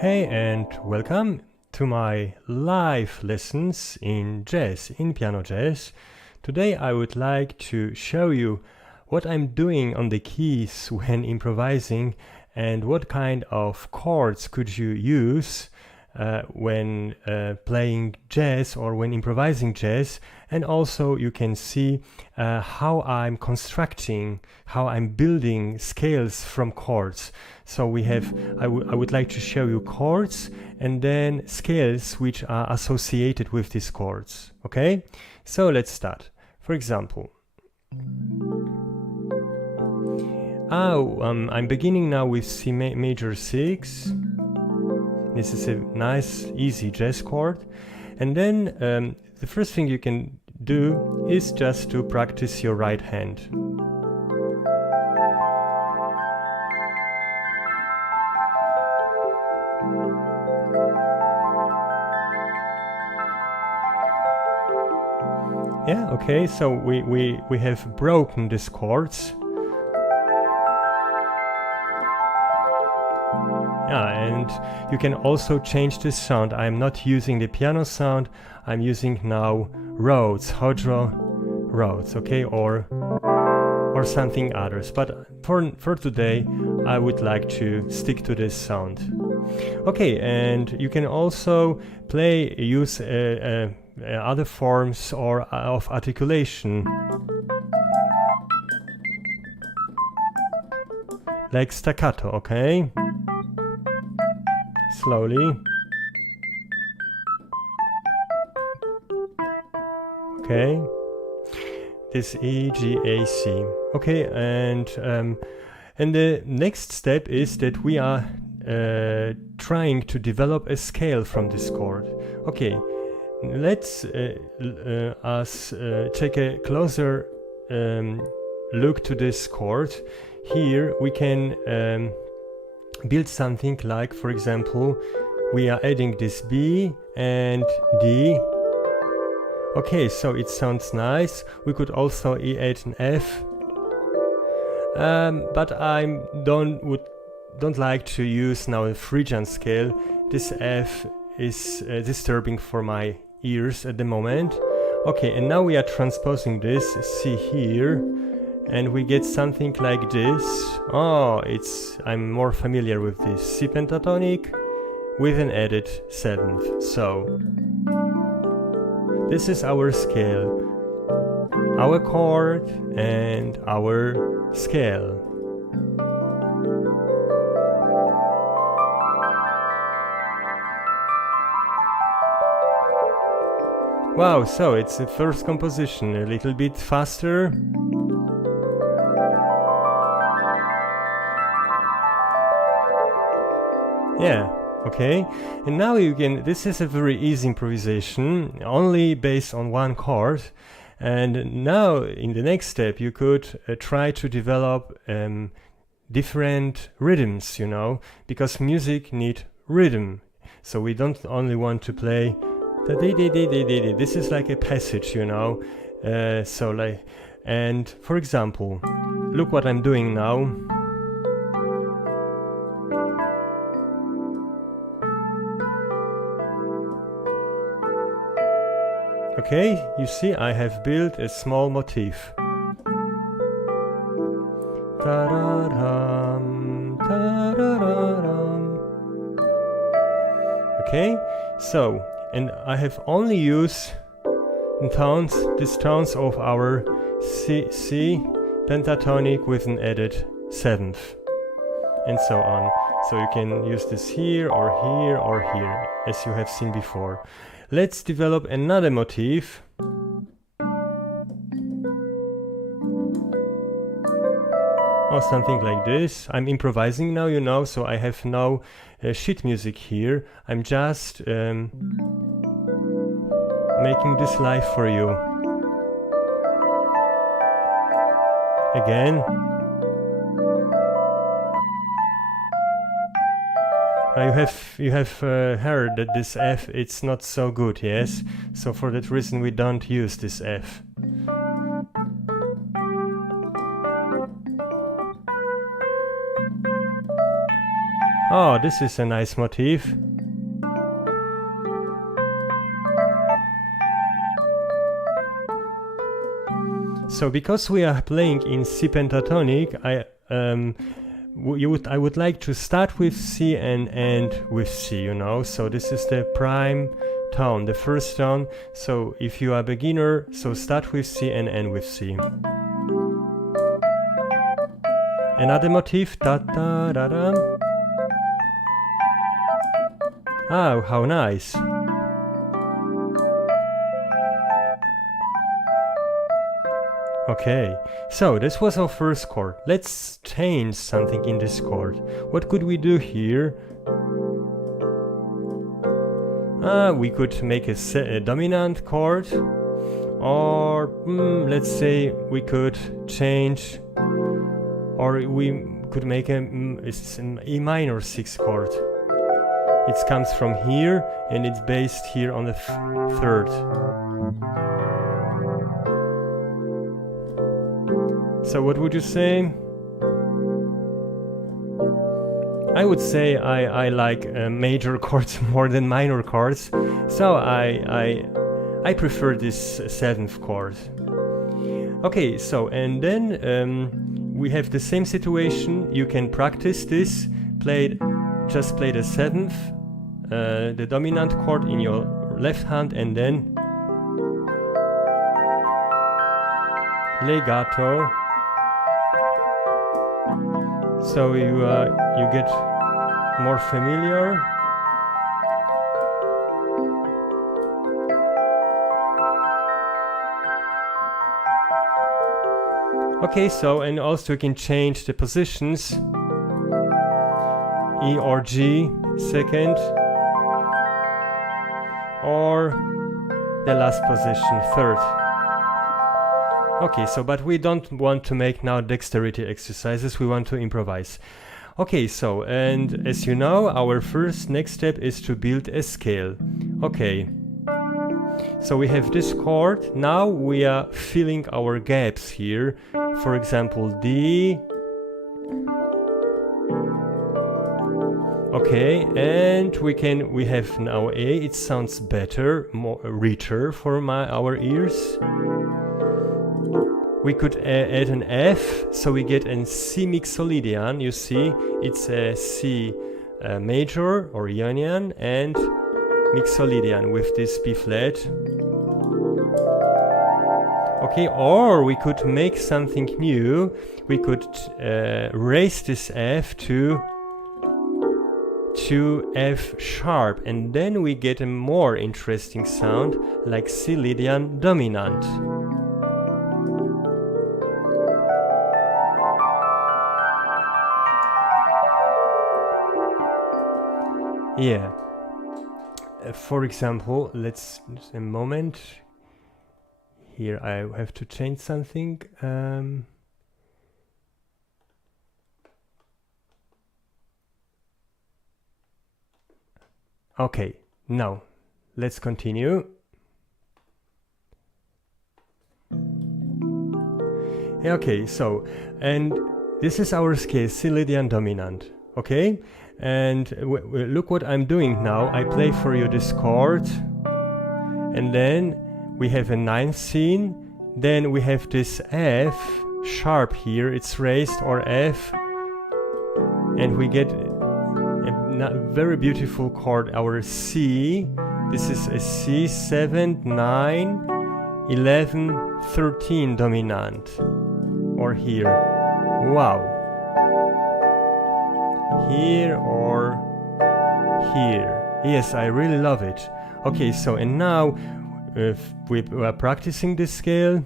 Hey, and welcome to my live lessons in jazz, in piano jazz. Today I would like to show you what I'm doing on the keys when improvising and what kind of chords could you use when playing jazz or when improvising jazz. And also you can see how I'm constructing, how I'm building scales from chords. So we have, I would like to show you chords and then scales which are associated with these chords. Okay, so let's start. For example, I'm beginning now with C major 6. This is a nice, easy jazz chord. And then the first thing you can do is just to practice your right hand. Yeah, okay, so we have broken these chords. Yeah, and you can also change the sound. I'm not using the piano sound, I'm using now Rhodes, Hodro Rhodes, okay, or something others. But for today, I would like to stick to this sound. Okay, and you can also use other forms of articulation, like staccato, okay? Slowly. Okay. This E, G, A, C. Okay, and the next step is that we are trying to develop a scale from this chord. Okay, let's take a closer look to this chord. Here we can build something like, for example, we are adding this B and D. Okay, so it sounds nice. We could also add an F, but I don't like to use now a Phrygian scale. This F is disturbing for my ears at the moment. Okay, and now we are transposing this C here, and we get something like this. Oh, I'm more familiar with this. C pentatonic with an added seventh. So this is our scale, our chord and our scale. Wow, so it's the first composition, a little bit faster. Yeah, okay. And now this is a very easy improvisation, only based on one chord. And now in the next step you could try to develop different rhythms, because music needs rhythm. So we don't only want to play this is like a passage, and for example, look what I'm doing now. Okay, you see, I have built a small motif. Ta-da-dum, ta-da-da-dum. Okay, so, and I have only used these tones of our C pentatonic with an added seventh, and so on. So you can use this here or here or here, as you have seen before. Let's develop another motif. Or something like this. I'm improvising now, so I have no sheet music here. I'm just making this live for you. Again. You have heard that this F, it's not so good, yes? So for that reason we don't use this F. Oh, this is a nice motif. So because we are playing in C pentatonic, I would like to start with C and end with C, you know. So this is the prime tone, the first tone. So if you are a beginner, so start with C and end with C. Another motif, da da da da. Oh, how nice. Okay, so this was our first chord. Let's change something in this chord. What could we do here? We could make a dominant chord, or let's say we could change, or we could make an E minor 6 chord. It comes from here and it's based here on the third. So what would you say? I would say I like major chords more than minor chords, so I prefer this 7th chord. Okay, so and then we have the same situation. You can practice this. Just play the 7th, the dominant chord in your left hand, and then legato. So you get more familiar. Okay, so and also you can change the positions. E or G, second, or the last position, third. Okay, so but we don't want to make now dexterity exercises, we want to improvise. Okay, so and as you know, our next step is to build a scale. Okay, so we have this chord. Now we are filling our gaps here. For example, D. Okay, and we have now A. It sounds better, more richer for our ears. We could add an F, so we get a C mixolydian. You see, it's a C major or Ionian and mixolydian with this B flat. Okay, or we could make something new. We could raise this F to F sharp, and then we get a more interesting sound like C Lydian dominant. Yeah. For example, let's just a moment. Here I have to change something. Okay, now let's continue. Okay, so and this is our scale, C Lydian dominant. Okay, and look what I'm doing now. I play for you this chord, and then we have a 9th scene. Then we have this F sharp here. It's raised, or F, and we get a very beautiful chord, our C. This is a C, 7, 9, 11, 13 dominant, or here. Wow. Here or here. Yes, I really love it. Okay, so and now if we are practicing this scale.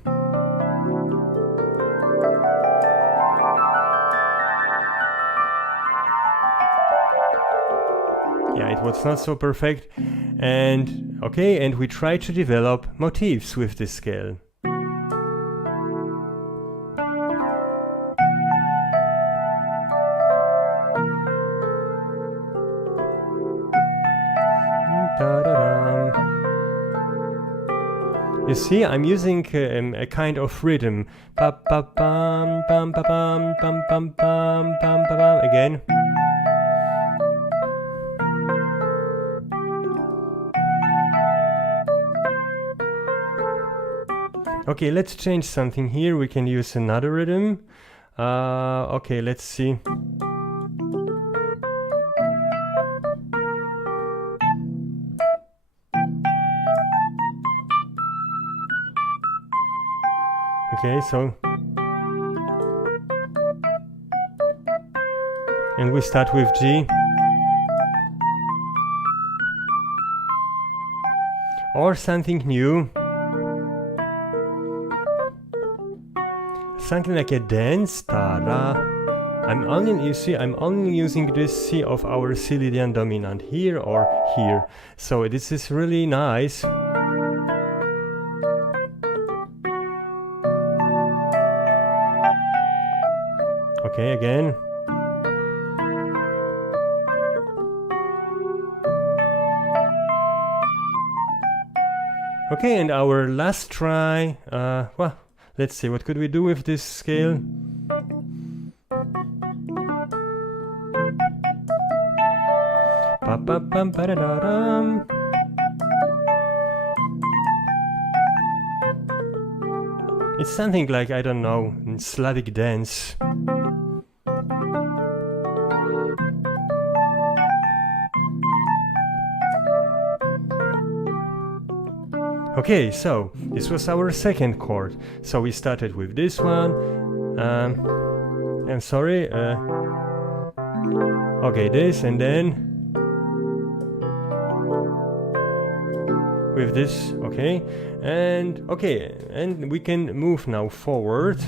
Yeah, it was not so perfect. And okay, and we try to develop motifs with this scale. You see, I'm using a kind of rhythm. Pa pa pam pam pa pam pam pam pam pam pam. Again. Okay, let's change something here. We can use another rhythm. Okay, let's see. Okay, so. And we start with G. Or something new. Something like a dance. Ta-da. I'm only using this C of our C Lydian dominant here or here. So this is really nice. Okay, again. Okay, and our last try. Well, let's see, what could we do with this scale? Pa-pa-pam-pa-da-da-dum. It's something like, I don't know, Slavic dance. Okay, so this was our second chord. So we started with this one. I'm sorry. Okay, this, and then with this. Okay, and we can move now forward.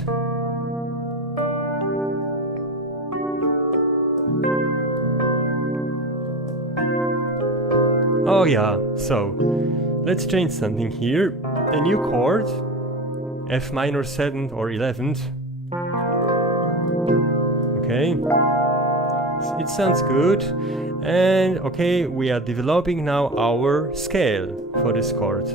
Oh yeah, so let's change something here. A new chord, F minor 7th or 11th. Okay, it sounds good. And okay, we are developing now our scale for this chord.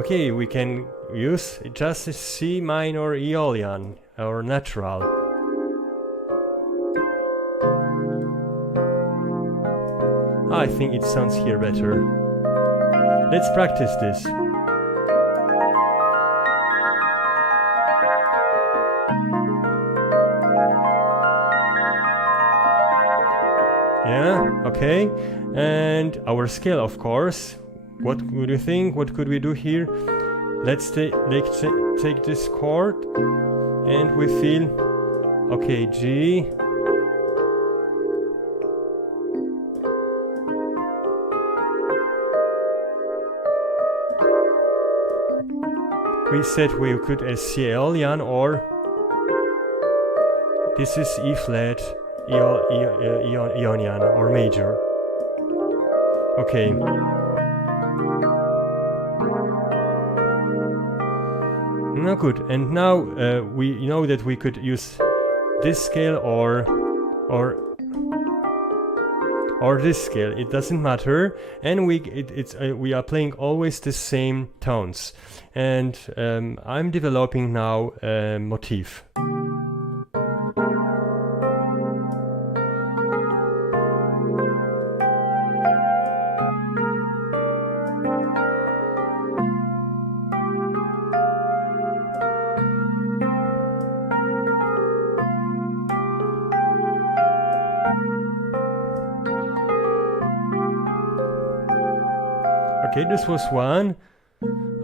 Okay, we can use just a C minor Aeolian or natural. I think it sounds here better. Let's practice this. Yeah, okay. And our scale, of course. What would you think? What could we do here? Let's take this chord and we feel, okay, G. We said we could C Aeolian, or this is E flat, Ionian or major. Okay. No, good. And now we know that we could use this scale or this scale. It doesn't matter, and we are playing always the same tones. And I'm developing now a motif. Okay, this was one.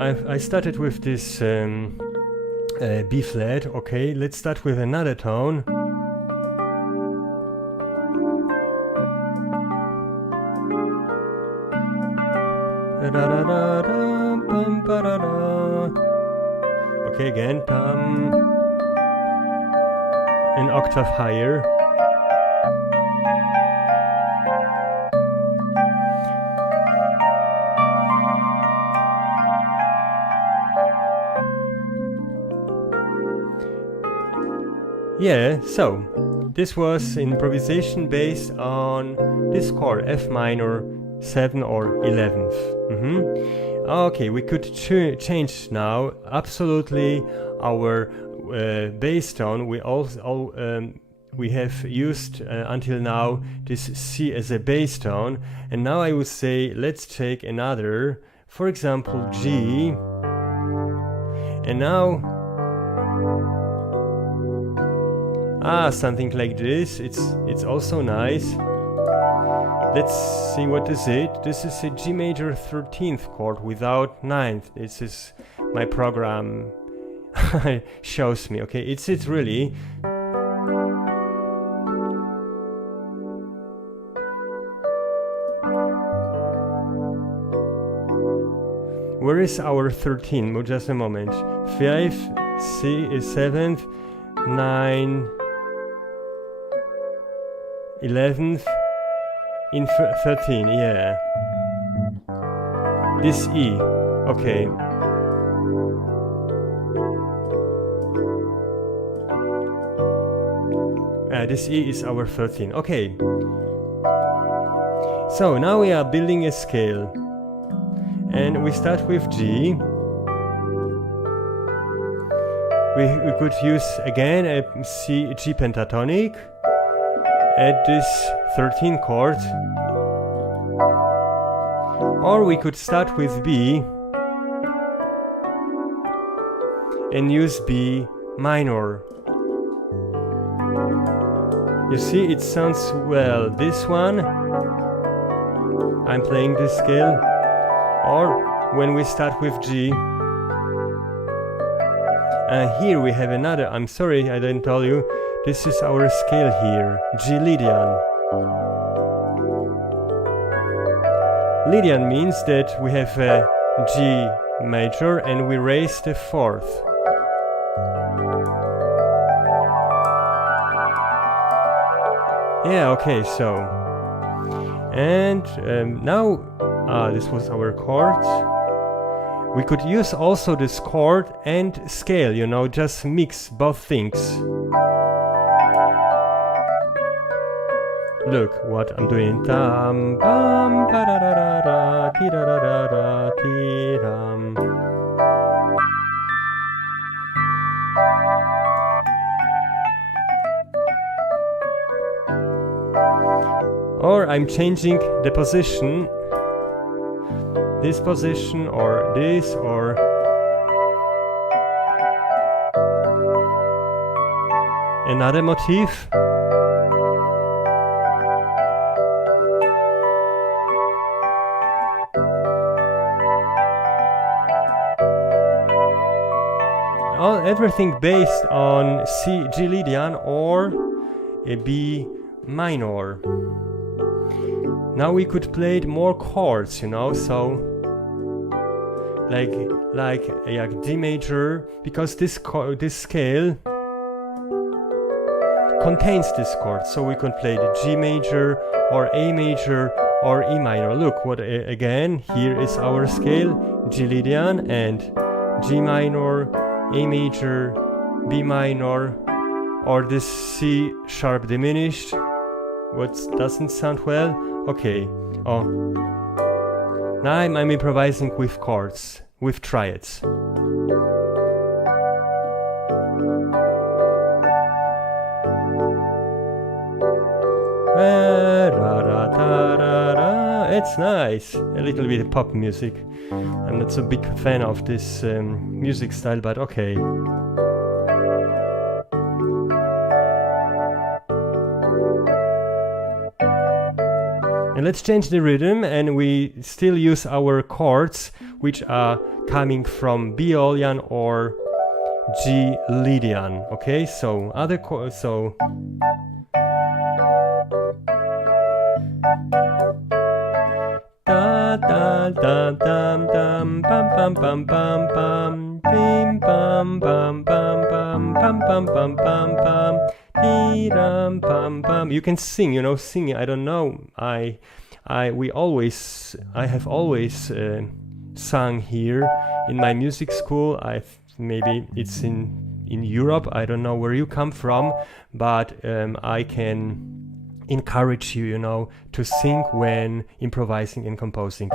I started with this B flat. Okay, let's start with another tone. Okay, again, an octave higher. Yeah, so this was improvisation based on this chord, F minor 7 or 11th. Okay, we could change now absolutely our bass tone. We we have used until now this C as a bass tone, and now I would say let's take another, for example G, and now something like this. It's also nice. Let's see what is it. This is a G major 13th chord without 9th. This is my program shows me. Okay, it's really. Where is our 13? Well, just a moment. 5, C is 7th, 9, 11th, in 13, yeah. This E, okay. This E is our 13, okay. So now we are building a scale. And we start with G. We could use again a G pentatonic at this 13 chord. Or we could start with B and use B minor. You see, it sounds well. This one, I'm playing this scale. Or when we start with G, here we have another. I'm sorry I didn't tell you. This is our scale here, G Lydian. Lydian means that we have a G major and we raise the 4th. Yeah, okay, so. And now this was our chords. We could use also this chord and scale, you know, just mix both things. Look what I'm doing. Tam bam ba da da da da ti da da da da ti ram. Or I'm changing the position. This position or this or another motif. Everything based on G Lydian or a B minor. Now we could play more chords, you know, so like D major, because this scale contains this chord, so we could play the G major or A major or E minor. Look, what again, here is our scale, G Lydian and G minor, A major, B minor, or this C sharp diminished. What doesn't sound well? Okay. Oh. Now I'm improvising with chords, with triads. It's nice. A little bit of pop music. I'm not so big fan of this music style, but okay. And let's change the rhythm, and we still use our chords, which are coming from B Aeolian or G Lydian. Okay, so other chords. So. Da da da dum dum bum bum bum bum bum bim bum bum bum bum bum bum bum bum bum dee dum bum bum. You can sing, you know, singing. I don't know. I have always sung here in my music school. Maybe it's in Europe. I don't know where you come from, but I can encourage you, you know, to sing when improvising and composing.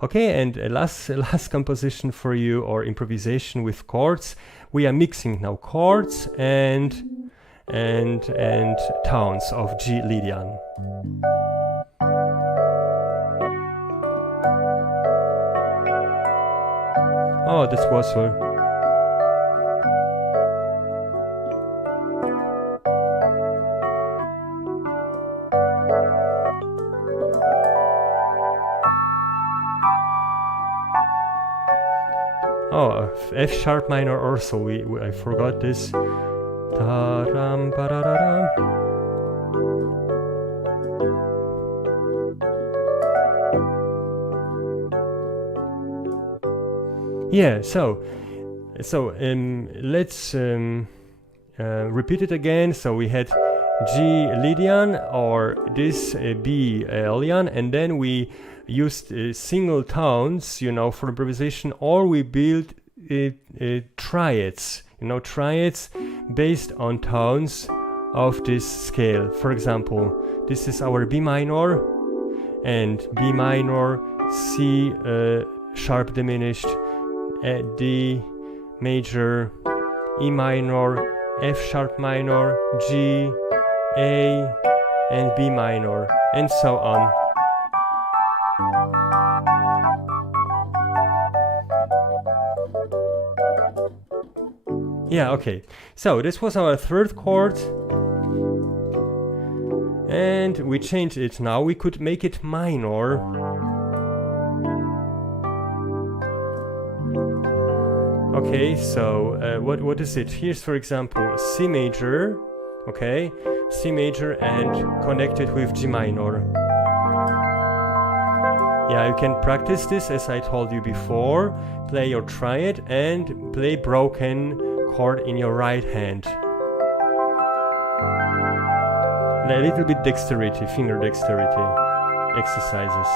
Okay, and a last composition for you, or improvisation with chords. We are mixing now chords and and tones of G Lydian. Oh, this was oh, F sharp minor also. I forgot this. Ta-ram, ba-da-da-dam. Yeah, so let's repeat it again. So we had G Lydian or this B Elian, and then we used single tones, you know, for improvisation, or we built triads, you know, triads based on tones of this scale. For example, this is our B minor, and B minor, C sharp diminished, D major, E minor, F sharp minor, G, A, and B minor, and so on. Yeah, okay. So this was our third chord, and we changed it now. We could make it minor. Okay, so what is it? Here's, for example, C major, okay, C major, and connect it with G minor. Yeah, you can practice this as I told you before. Play your triad and play broken chord in your right hand. And a little bit dexterity, finger dexterity exercises.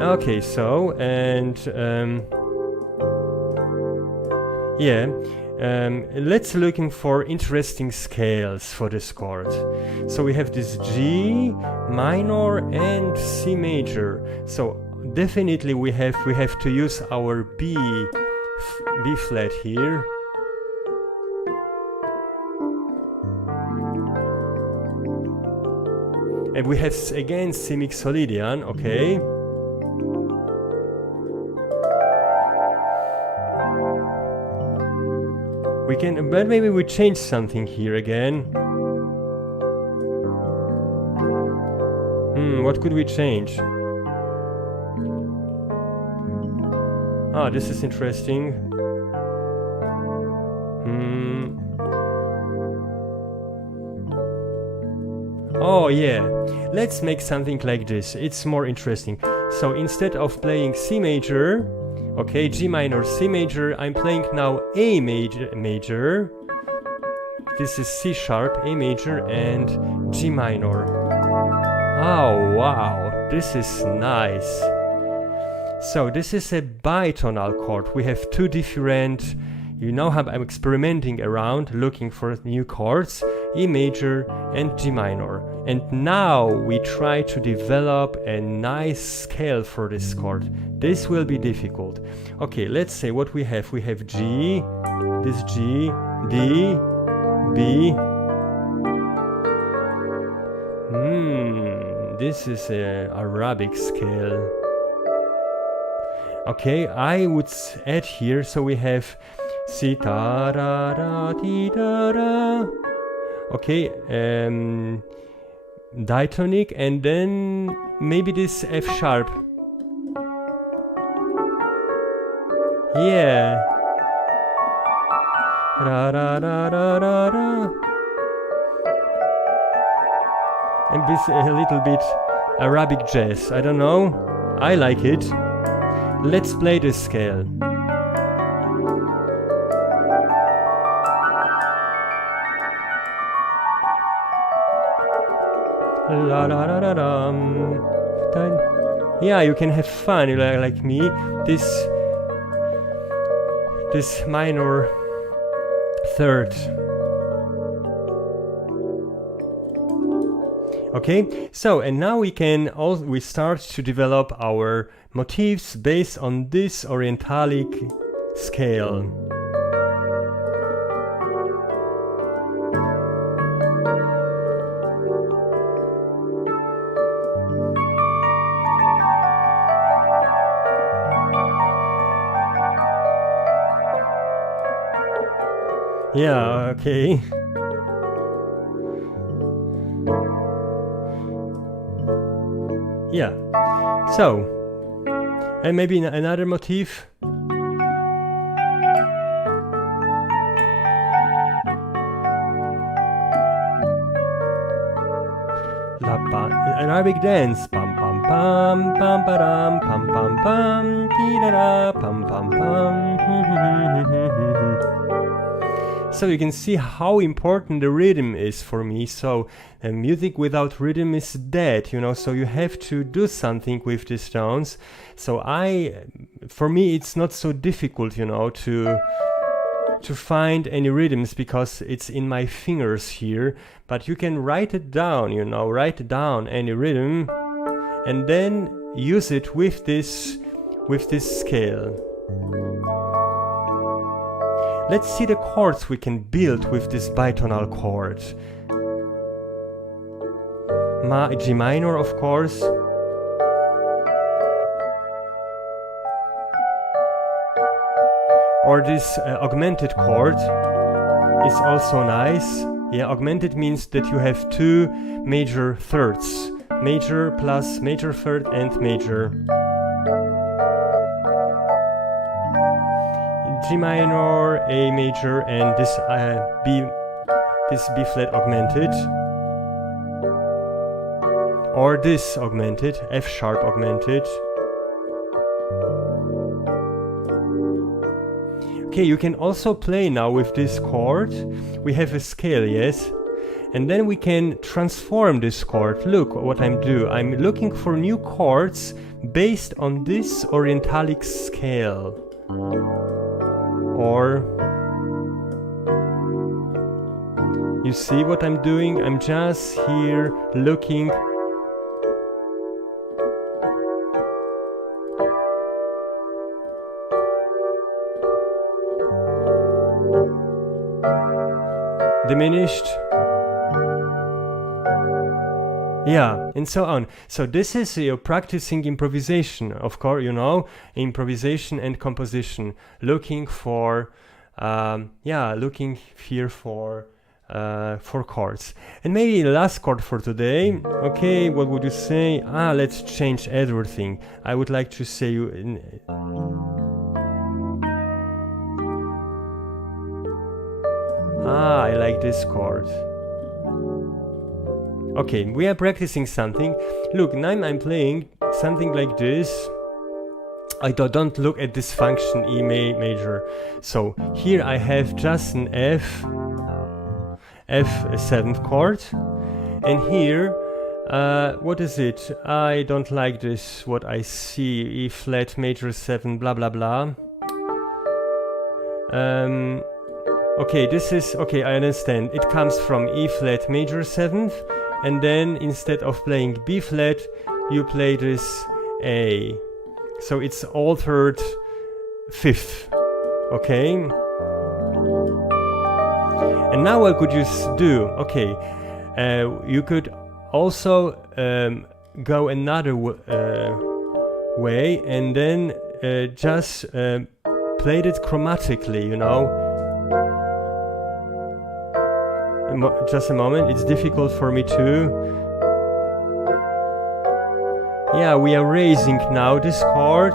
Okay, so, and let's looking for interesting scales for this chord. So we have this G minor and C major. So definitely we have to use our B flat here. And we have again C mixolydian, okay. We can, but maybe we change something here again. What could we change? Ah, this is interesting. Oh yeah, let's make something like this. It's more interesting. So instead of playing C major, okay, G minor, C major, I'm playing now A major. This is C sharp, A major, and G minor. Oh wow, this is nice. So this is a bitonal chord. We have two different, you know how I'm experimenting around looking for new chords, E major and G minor. And now we try to develop a nice scale for this chord. This will be difficult. Okay, let's say what we have. We have G, this G, D, B. This is a Arabic scale. Okay, I would add here, so we have C, ta, da, da, ti, da, da. Okay, diatonic, and then maybe this F sharp. Yeah. Ra, ra, ra, ra, ra, ra. And this a little bit Arabic jazz. I don't know. I like it. Let's play this scale. La la la la dum. Yeah, you can have fun, you like me. This minor third. Okay, so and now we start to develop our motifs based on this orientalic scale. Yeah, okay. Yeah. So, and maybe another motif. Arabic dance. Pam pam pam pam param pam pam pam ti-da-da pam pam pam. So you can see how important the rhythm is for me. So music without rhythm is dead, you know, so you have to do something with these tones. So for me it's not so difficult, you know, to find any rhythms because it's in my fingers here, but you can write it down, you know, write down any rhythm and then use it with this scale. Let's see the chords we can build with this bitonal chord. G minor, of course. Or this augmented chord is also nice. Yeah, augmented means that you have two major thirds. Major plus major third and major. G minor, A major, and this B flat augmented, or this augmented, F sharp augmented. Okay, you can also play now with this chord. We have a scale, yes, and then we can transform this chord. Look what I'm doing. I'm looking for new chords based on this orientalic scale. Or you see what I'm doing? I'm just here looking. Diminished. Yeah, and so on. So this is practicing improvisation, of course, you know, improvisation and composition, looking for, looking here for chords. And maybe the last chord for today. Okay, what would you say? Let's change everything. I would like to say I like this chord. Okay, we are practicing something. Look, now I'm playing something like this. I don't look at this function E major. So here I have just an F 7th chord, and here what is it? I don't like this, what I see. E flat major 7 blah blah blah. Okay, this is okay, I understand. It comes from E flat major 7th, and then instead of playing B flat, you play this A. So it's altered 5th. Okay? And now what could you do? Okay, you could also go another way and then just play it chromatically, you know. Just a moment, it's difficult for me too. Yeah, we are raising now this chord.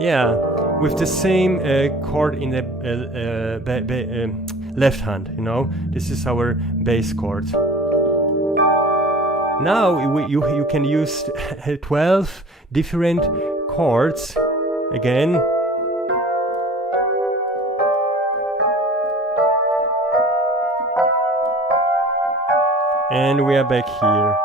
Yeah, with the same chord in the left hand, you know. This is our bass chord. Now you can use 12 different chords again. And we are back here.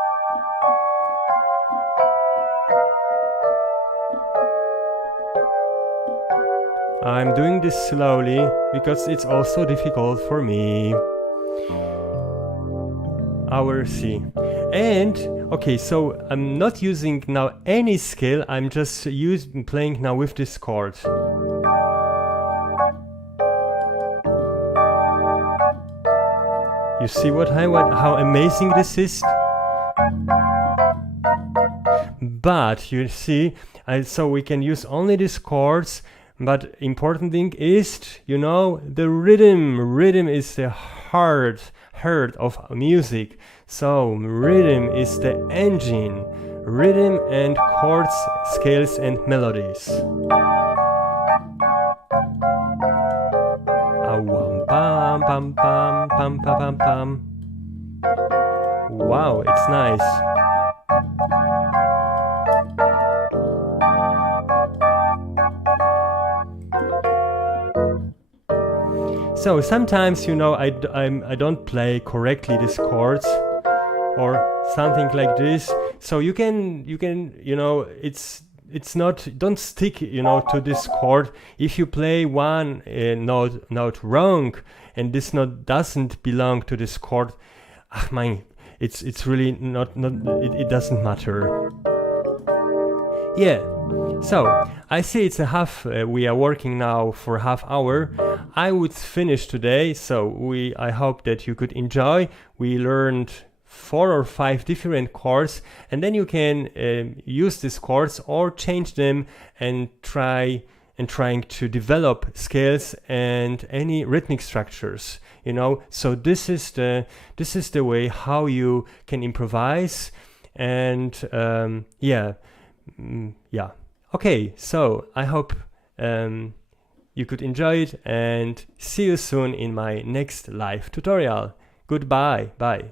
I'm doing this slowly because it's also difficult for me. Our C. And okay, so I'm not using now any scale, I'm just playing now with this chord. You see how amazing this is? But you see, so we can use only these chords, but important thing is, the rhythm. Rhythm is the heart of music. So rhythm is the engine. Rhythm and chords, scales and melodies. Pam pam pam pam pam pam pam. Wow, it's nice. So sometimes, I don't play correctly these chords or something like this. So you can, it's not, don't stick, to this chord. If you play one note wrong and this note doesn't belong to this chord, it's really not it doesn't matter. Yeah. So I see it's a half. We are working now for half hour. I would finish today. So I hope that you could enjoy. We learned 4 or 5 different chords, and then you can use these chords or change them and trying to develop scales and any rhythmic structures. So this is the way how you can improvise, and yeah. Okay, so I hope you could enjoy it, and see you soon in my next live tutorial. Goodbye. Bye.